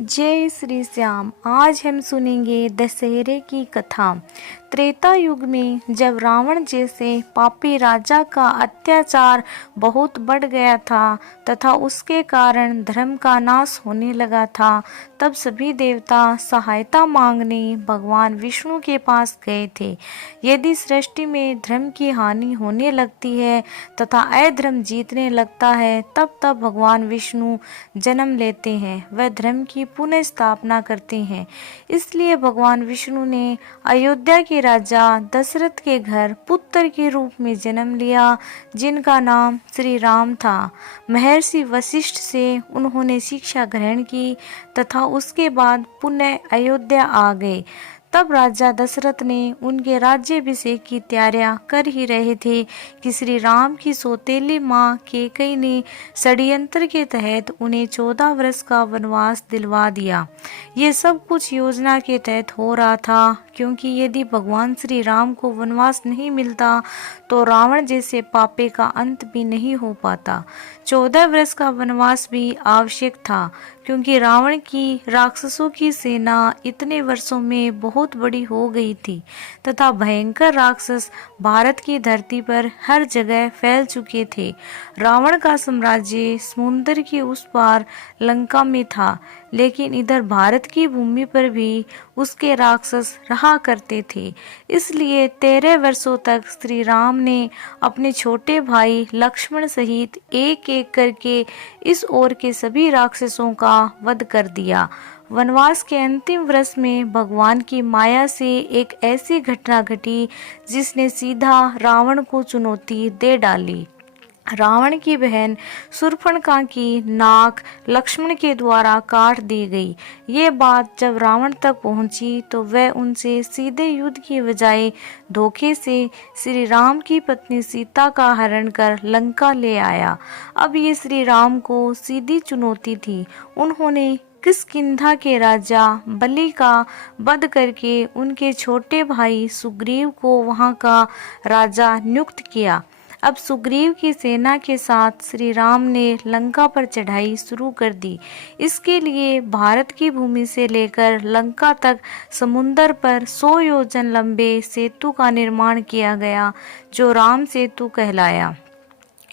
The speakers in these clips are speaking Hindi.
जय श्री श्याम। आज हम सुनेंगे दशहरे की कथा। त्रेता युग में जब रावण जैसे पापी राजा का अत्याचार बहुत बढ़ गया था तथा उसके कारण धर्म का नाश होने लगा था, तब सभी देवता सहायता मांगने भगवान विष्णु के पास गए थे। यदि सृष्टि में धर्म की हानि होने लगती है तथा अधर्म जीतने लगता है, तब तब भगवान विष्णु जन्म लेते हैं, वह धर्म की पुनः स्थापना करते हैं। इसलिए भगवान विष्णु ने अयोध्या के राजा दशरथ के घर पुत्र के रूप में जन्म लिया, जिनका नाम श्री राम था। महर्षि वशिष्ठ से उन्होंने शिक्षा ग्रहण की तथा उसके बाद पुनः अयोध्या आ गए। तब राजा दशरथ ने उनके राज्याभिषेक की तैयारियां कर ही रहे थे कि श्री राम की सौतेली मां कैकेयी ने षड्यंत्र के तहत उन्हें 14 वर्ष का वनवास दिलवा दिया। ये सब कुछ योजना के तहत हो रहा था, क्योंकि यदि भगवान श्री राम को वनवास नहीं मिलता तो रावण जैसे पापी का अंत भी नहीं हो पाता। 14 वर्ष का वनवास भी आवश्यक था, क्योंकि रावण की राक्षसों की सेना इतने वर्षों में बहुत बड़ी हो गई थी तथा भयंकर राक्षस भारत की धरती पर हर जगह फैल चुके थे। रावण का साम्राज्य समुद्र के उस पार लंका में था, लेकिन इधर भारत की भूमि पर भी उसके राक्षस रहा करते थे। इसलिए 13 वर्षों तक श्री राम ने अपने छोटे भाई लक्ष्मण सहित एक एक करके इस ओर के सभी राक्षसों का वध कर दिया। वनवास के अंतिम वर्ष में भगवान की माया से एक ऐसी घटना घटी जिसने सीधा रावण को चुनौती दे डाली। रावण की बहन शूर्पणखा की नाक लक्ष्मण के द्वारा काट दी गई। ये बात जब रावण तक पहुंची तो वह उनसे सीधे युद्ध की बजाय धोखे से श्री राम की पत्नी सीता का हरण कर लंका ले आया। अब ये श्री राम को सीधी चुनौती थी। उन्होंने किष्किंधा के राजा बलि का वध करके उनके छोटे भाई सुग्रीव को वहां का राजा नियुक्त किया। अब सुग्रीव की सेना के साथ श्री राम ने लंका पर चढ़ाई शुरू कर दी। इसके लिए भारत की भूमि से लेकर लंका तक समुद्र पर 100 योजन लंबे सेतु का निर्माण किया गया, जो राम सेतु कहलाया।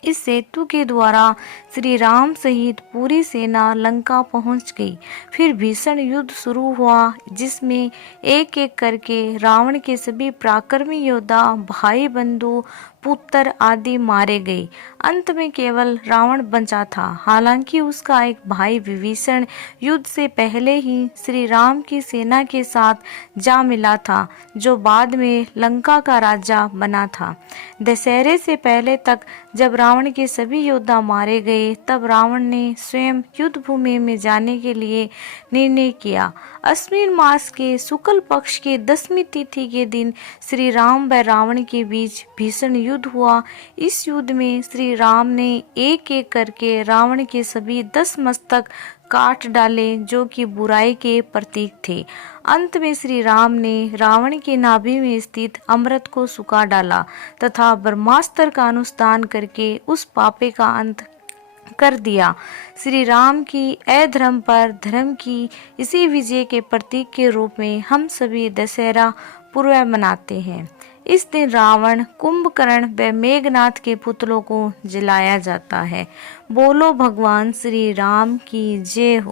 इस सेतु के द्वारा श्री राम सहित पूरी सेना लंका पहुंच गई। फिर भीषण युद्ध शुरू हुआ, जिसमें एक एक करके रावण के सभी पराक्रमी योद्धा, भाई बंधु, पुत्र आदि मारे गए। अंत में केवल रावण बचा था। हालांकि उसका एक भाई विभीषण युद्ध से पहले ही श्री राम की सेना के साथ जा मिला था, जो बाद में लंका का राजा बना था। दशहरे से पहले तक जब रावण के सभी योद्धा मारे गए, तब रावण ने स्वयं युद्ध भूमि में जाने के लिए निर्णय किया। अश्विन मास के शुक्ल पक्ष के 10वीं तिथि के दिन श्री राम व रावण के बीच भीषण युद्ध हुआ। इस युद्ध में श्री राम ने एक एक करके रावण के सभी 10 मस्तक काट डाले, जो कि बुराई के प्रतीक थे। अंत में श्री राम ने रावण की नाभि में स्थित अमृत को सुखा डाला तथा ब्रह्मास्त्र का अनुष्ठान करके उस पापी का अंत कर दिया। श्री राम की अधर्म पर धर्म की इसी विजय के प्रतीक के रूप में हम सभी दशहरा पर्व मनाते हैं। इस दिन रावण, कुंभकर्ण व मेघनाथ के पुतलों को जलाया जाता है। बोलो भगवान श्री राम की जय हो।